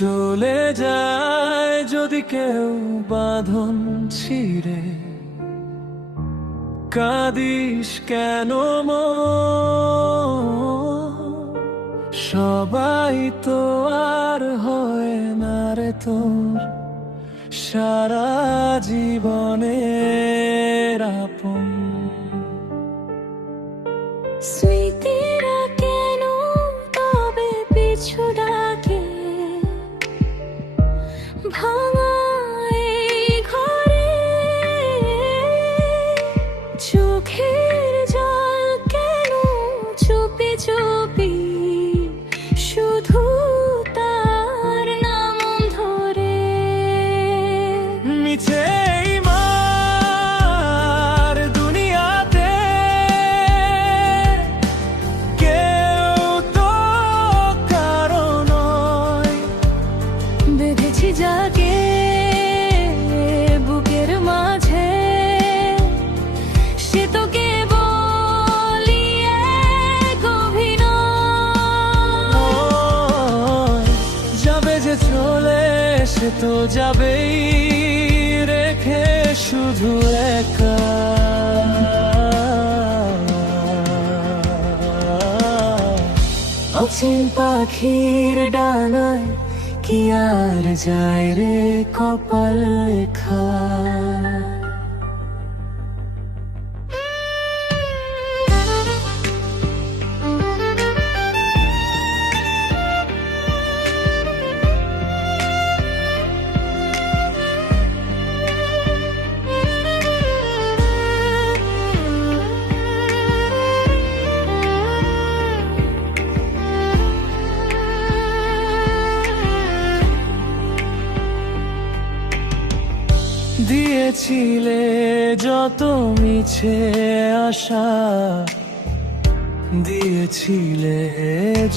চলে যায় যদি কেউ বাঁধন ছিঁড়ে, কাঁদিস কেন সবাই তো আর হয় না রে তোর সারা জীবনের আপন। স্মৃতিরা কেন তবে পিছু ডাকে, ভাঙা এই ঘরে চোখের জল কেন চুপি চুপি শুধু তার নাম ধরে। মিছে মার দুনিয়াতে কেউ তো কারো নয়, বেঁধেছি যাকে বুকের মাঝে সে তো কেবলই এক অভিনয়। যাবে যে চলে সে তো যাবেই, রেখে শুধু একা। অচিন পাখির ডানায় কি আর যায় রে কপাল লেখা। দিয়েছিলে যত মিছে আশা, দিয়েছিলে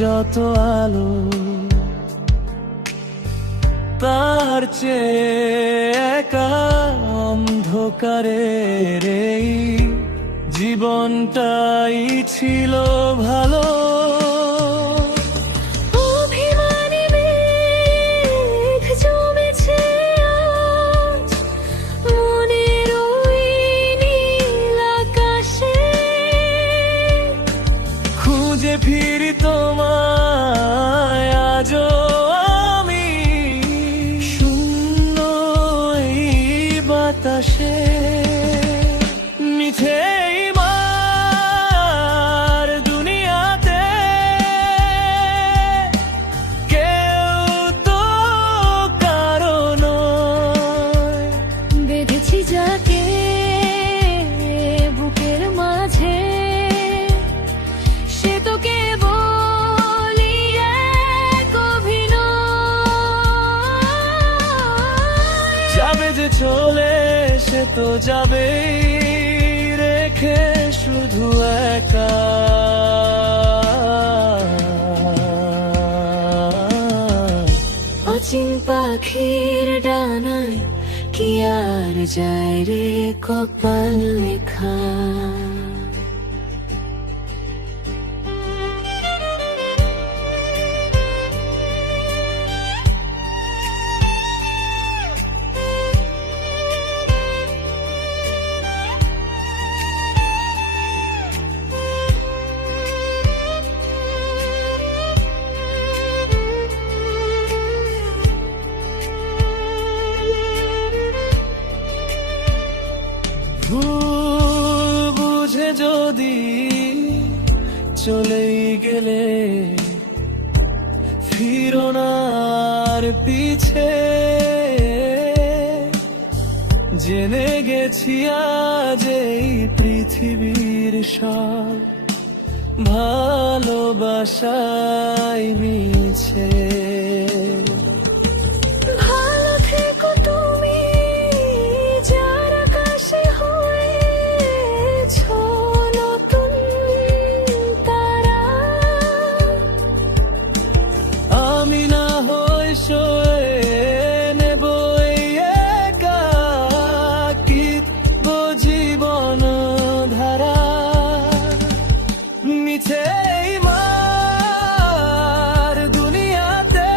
যত আলো, তার চেয়ে একা অন্ধকারের এই জীবনটাই ছিল ভালো। অভিমানী মেঘ জমেছে আজ মনের ওই নীল আকাশে, খুঁজে ফিরি তোমায় আজও আমি শূন্য এই বাতাসে। মিছে মার দুনিয়াতে কেউ তো কারো নয়, বেঁধেছি যাকে বুকের মাঝে সে তো কেবলই এক অভিনয়। যাবে যে চলে সে তো যাবেই, রেখে শুধু একা। অচিন পাখির ডানায় কি আর যায় রে কপাল লেখা। ভুল বুঝে যদি চলেই গেলে ফিরো না আর পিছে, জেনে গেছি আজ এই পৃথিবীর সব ভালোবাসাই মিছে। ভালো থেকো তুমি যার আকাশে হয়েছ নতুন তারা, আমি না হই সয়ে নেব এই একাকিত্ব জীবন ধারা। মিছে মার দুনিয়াতে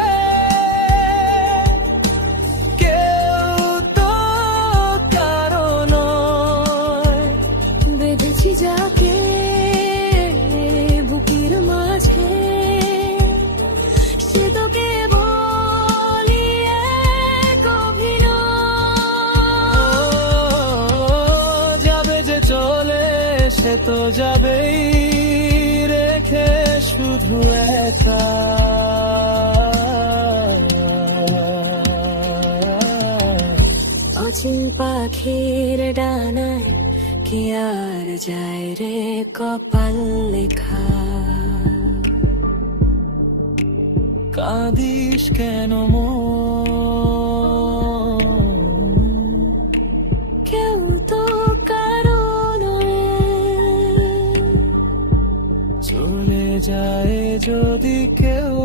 সে তো যাবেই, রেখে শুধু একা। অচিন পাখির ডানায় কি আর যায় রে কপাল লেখা। কাঁদিস কেন মন, কেউ তো কারণ চলে যায় যদি কেউ